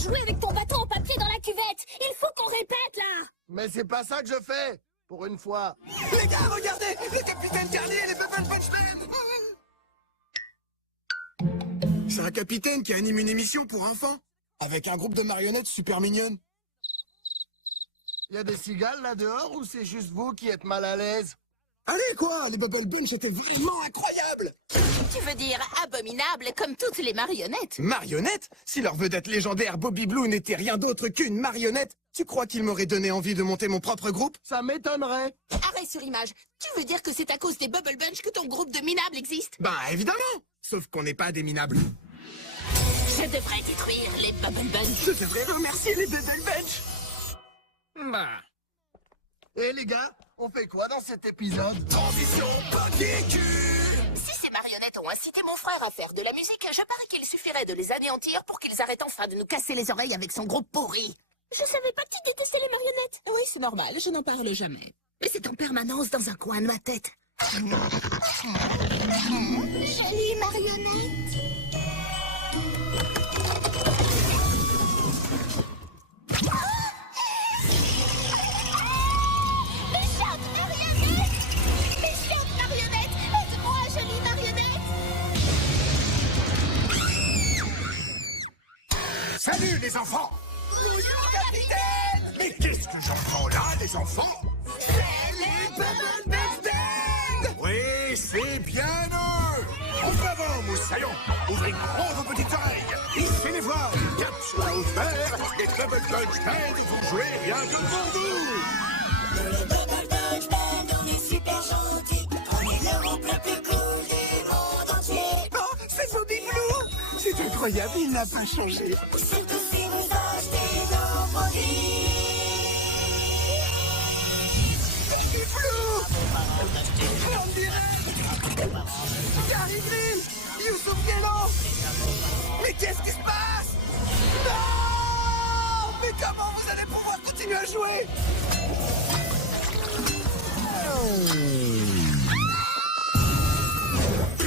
jouer avec ton bâton en papier dans la cuvette. Il faut qu'on répète, là. Mais c'est pas ça que je fais, pour une fois. Les gars, regardez, le capitaine Carly et les Bubble Bunchman. C'est un capitaine qui anime une émission pour enfants, avec un groupe de marionnettes super mignonnes. Y a des cigales là dehors ou c'est juste vous qui êtes mal à l'aise? Allez quoi, les Bubble Bunch étaient vraiment incroyables. Tu veux dire abominable comme toutes les marionnettes? Marionnettes? Si leur vedette légendaire Bobby Blue n'était rien d'autre qu'une marionnette, tu crois qu'il m'aurait donné envie de monter mon propre groupe? Ça m'étonnerait. Arrête sur image. Tu veux dire que c'est à cause des Bubble Bunch que ton groupe de minables existe? Ben évidemment. Sauf qu'on n'est pas des minables. Je devrais détruire les Bubble Bunch. Je devrais remercier les Bubble Bunch. Bah. Et les gars, on fait quoi dans cet épisode? Transition papier cul. Si ces marionnettes ont incité mon frère à faire de la musique, je parie qu'il suffirait de les anéantir pour qu'ils arrêtent enfin de nous casser les oreilles avec son groupe pourri. Je savais pas que tu détestais les marionnettes. Oui, c'est normal, je n'en parle jamais. Mais c'est en permanence dans un coin de ma tête. Jolie marionnette. Méchante marionnette! Méchante marionnette! Aide-moi, jolie marionnette! Salut les enfants. Bonjour, capitaine! Mais qu'est-ce que j'entends là, les enfants? C'est les Bubble Bunch Band! Oui, c'est bien eux. En avant, moussaillons. Ouvrez grand vos petites oreilles. Hissez les voiles. Cap soit ouvert. Les Bubble Bunch Band vont jouer rien que pour vous. Les Bubble Bunch Band, on est super gentils. On est le groupe le plus cool du monde entier. Oh, c'est Bobby Blue. C'est incroyable, il n'a pas changé. Surtout si vous achetez nos produits. Bobby Blue. On dirait. Gary Grill. Youssouf Guélan. Mais qu'est-ce qui se passe? Non. Mais comment vous allez pouvoir continuer à jouer?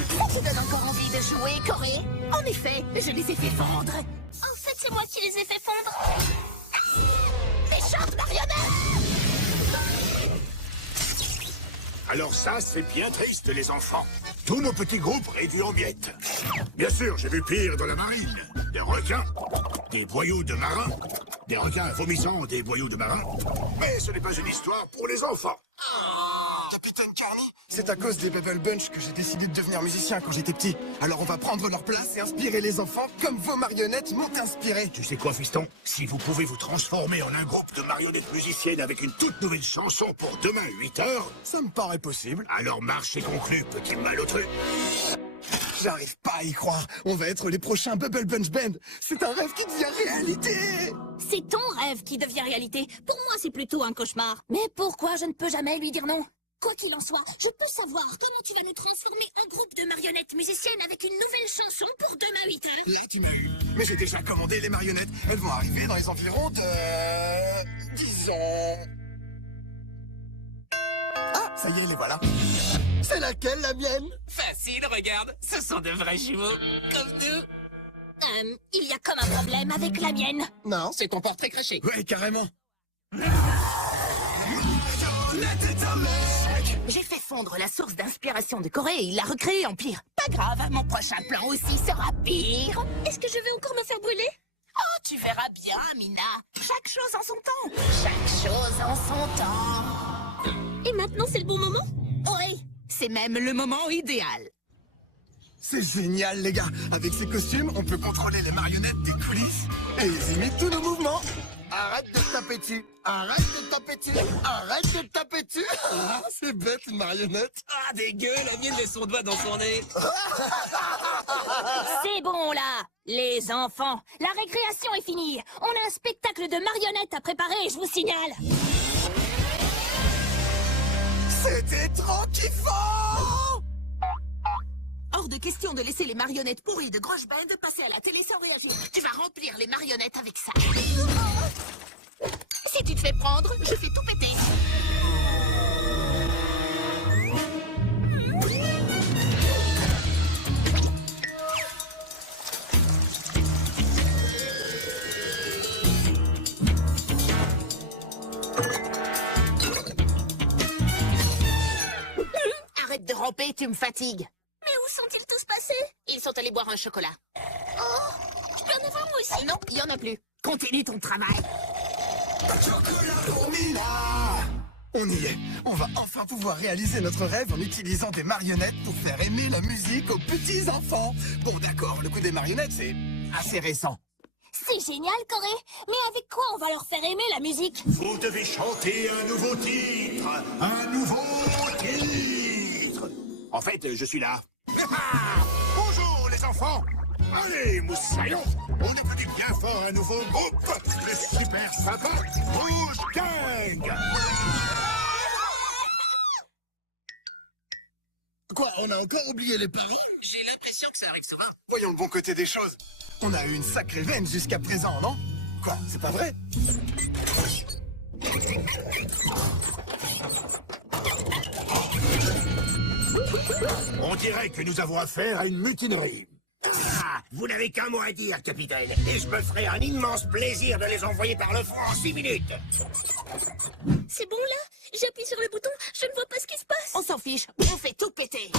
Ça te donne encore envie de jouer, Corée? En effet, je les ai fait fondre. En fait, c'est moi qui les ai fait fondre. Méchante marionnette! Alors ça, c'est bien triste, les enfants. Tous nos petits groupes réduits en miettes. Bien sûr, j'ai vu pire dans la marine. Des requins, des boyaux de marins, des requins vomissant des boyaux de marins. Mais ce n'est pas une histoire pour les enfants. Capitaine Carney, c'est à cause des Bubble Bunch que j'ai décidé de devenir musicien quand j'étais petit. Alors on va prendre leur place et inspirer les enfants comme vos marionnettes m'ont inspiré. Tu sais quoi, fiston? Si vous pouvez vous transformer en un groupe de marionnettes musiciennes avec une toute nouvelle chanson pour demain 8h, Ça me paraît possible. alors marche est conclue, petit malotru. J'arrive pas à y croire. On va être les prochains Bubble Bunch Band. C'est un rêve qui devient réalité. C'est ton rêve qui devient réalité. Pour moi, c'est plutôt un cauchemar. Mais pourquoi je ne peux jamais lui dire non? Quoi qu'il en soit, je peux savoir comment tu vas nous transformer en groupe de marionnettes musiciennes avec une nouvelle chanson pour demain 8h. Ouais, tu m'as eu. Mais j'ai déjà commandé les marionnettes. Elles vont arriver dans les environs de... disons... Ah, ça y est, les voilà. C'est laquelle, la mienne? Facile, regarde, ce sont de vrais jumeaux, comme nous. Il y a comme un problème avec la mienne. Non. C'est ton portrait craché. Ouais, carrément. J'ai fait fondre la source d'inspiration de Corée et il l'a recréée en pire. Pas grave, mon prochain plan aussi sera pire. Est-ce que je vais encore me faire brûler? Oh, tu verras bien, Mina. Chaque chose en son temps. Chaque chose en son temps. Et maintenant, c'est le bon moment? Oui, c'est même le moment idéal. C'est génial, les gars. Avec ces costumes, on peut contrôler les marionnettes des coulisses et ils imitent tous nos mouvements. Arrête de te taper dessus. Arrête de te taper dessus. Arrête de te taper dessus. Ah, c'est bête, une marionnette. Ah, dégueu, la mienne met son doigt dans son nez. C'est bon, là. Les enfants, la récréation est finie. On a un spectacle de marionnettes à préparer, je vous signale. C'était trop kiffant! Hors de question de laisser les marionnettes pourries de Grosh Band passer à la télé sans réagir. Tu vas remplir les marionnettes avec ça. Si tu te fais prendre, je fais tout péter. tu me fatigues. Mais où sont-ils tous passés? Ils sont allés boire un chocolat. Oh, je peux en avoir moi aussi? Non, il y en a plus. Continue ton travail. On y est. On va enfin pouvoir réaliser notre rêve en utilisant des marionnettes pour faire aimer la musique aux petits enfants. Bon, d'accord, le coup des marionnettes, c'est assez récent. C'est génial, Corée. Mais avec quoi on va leur faire aimer la musique? Vous devez chanter un nouveau titre. Un nouveau titre. En fait, je suis là. Bonjour les enfants. Allez, moussaillons. On applaudit bien fort un nouveau groupe. Le super sympa Rouge Gang. Quoi, on a encore oublié les paroles? J'ai l'impression que ça arrive souvent. Voyons le bon côté des choses. On a eu une sacrée veine jusqu'à présent, non? Quoi, c'est pas vrai? On dirait que nous avons affaire à une mutinerie. Ah, vous n'avez qu'un mot à dire, capitaine, et je me ferai un immense plaisir de les envoyer par le front en 6 minutes. C'est bon là? J'appuie sur le bouton, je ne vois pas ce qui se passe. On s'en fiche, on fait tout péter.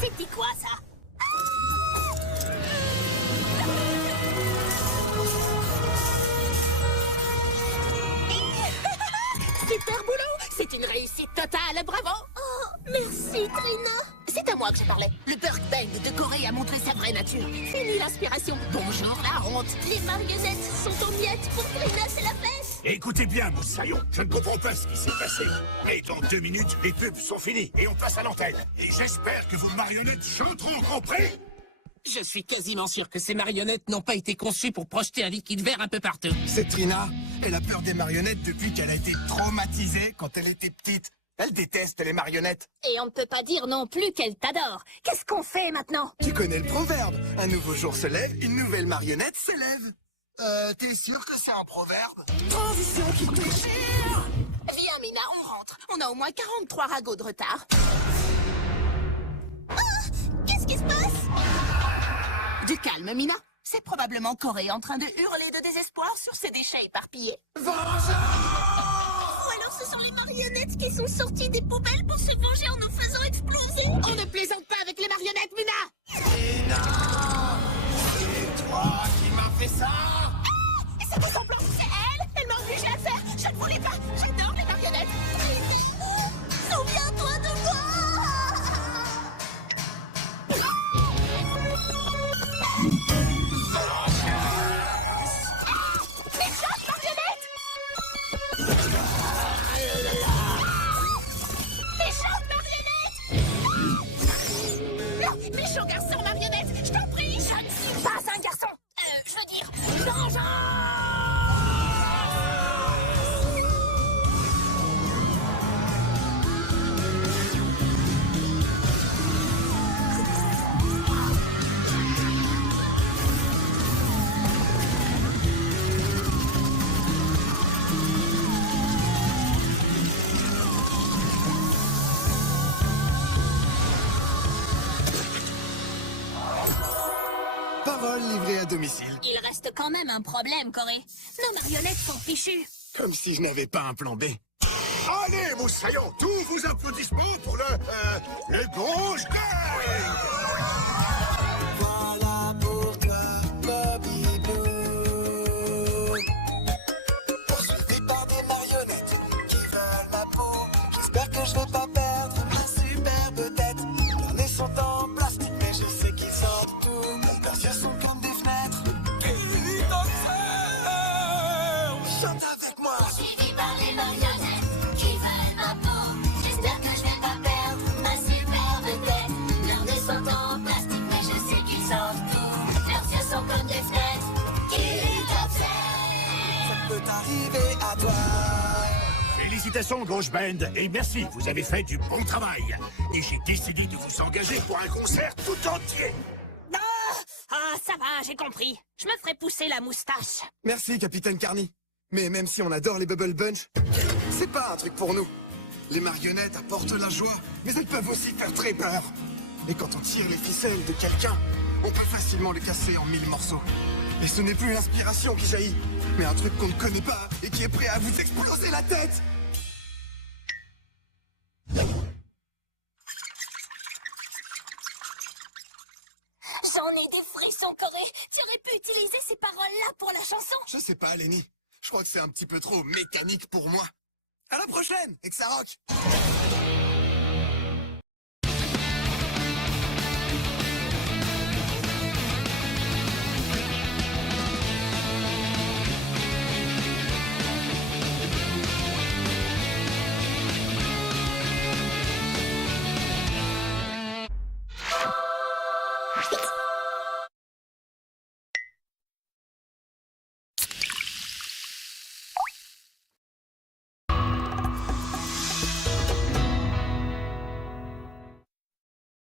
C'était quoi ça? Super boulot. C'est une réussite totale, bravo. Oh, merci Trina. C'est à moi que je parlais. Le Burk Bang de Corée a montré sa vraie nature. Fini l'inspiration. Bonjour la honte. Les marionnettes sont en miettes. Pour Trina, c'est la fête. Écoutez bien, moussaillons, je ne comprends pas ce qui s'est passé. Mais dans 2 minutes, les pubs sont finis et on passe à l'antenne. Et j'espère que vos marionnettes chanteront, compris? Je suis quasiment sûr que ces marionnettes n'ont pas été conçues pour projeter un liquide vert un peu partout. C'est Trina. Elle a peur des marionnettes depuis qu'elle a été traumatisée quand elle était petite. Elle déteste les marionnettes. Et on ne peut pas dire non plus qu'elle t'adore. Qu'est-ce qu'on fait maintenant? Tu connais le proverbe. Un nouveau jour se lève, une nouvelle marionnette s'élève. T'es sûr que c'est un proverbe? Transition qui déchire. Viens Mina, on rentre. On a au moins 43 ragots de retard. Qu'est-ce qui se passe? Du calme, Mina. C'est probablement Corée en train de hurler de désespoir sur ses déchets éparpillés. Ou alors ce sont les marionnettes qui sont sorties des poubelles pour se venger en nous faisant exploser. On ne plaisante pas avec les marionnettes, Mina. C'est toi qui m'as fait ça? C'était son plan. C'est elle. Elle m'a obligée à le faire. Je ne voulais pas. J'adore les marionnettes. Souviens-toi de moi. Méchante marionnette. Méchante marionnette. Non, méchant garçon marionnette. Je t'en prie. Je ne suis pas un garçon. Je veux dire, Parole livrée à domicile. Il reste quand même un problème, Corée. Nos marionnettes sont fichues. Comme si je n'avais pas un plan B. Allez, moussaillons, tous vos applaudissements pour le Rouge Gang. Voilà pour toi, Bobby Blue. Poursuivi par des marionnettes qui veulent ma peau. J'espère que je vais pas perdre ma superbe tête. Leurs nez sont en plastique, mais je sais qu'ils sortent tout. Leurs yeux sont comme des fenêtres. Qui t'observe? Chante avec moi. Suivi par les marionnettes qui veulent ma peau. J'espère que je vais pas perdre ma superbe tête. Leurs nez sont en plastique, mais je sais qu'ils sortent tout. Leurs yeux sont comme des fenêtres qui t'observent. Ça peut arriver à toi. Félicitations, Gauche Band, et merci, vous avez fait du bon travail. Et j'ai décidé de vous engager pour un concert tout entier. Ah, ça va, j'ai compris. Je me ferai pousser la moustache. Merci, Capitaine Carney. Mais même si on adore les Bubble Bunch, c'est pas un truc pour nous. Les marionnettes apportent la joie, mais elles peuvent aussi faire très peur. Et quand on tire les ficelles de quelqu'un, on peut facilement les casser en 1000 morceaux. Et ce n'est plus l'inspiration qui jaillit, mais un truc qu'on ne connaît pas et qui est prêt à vous exploser la tête. J'en ai des frissons, Corée. Tu aurais pu utiliser ces paroles-là pour la chanson. Je sais pas, Lenny. Je crois que c'est un petit peu trop mécanique pour moi. À la prochaine, et que ça rock.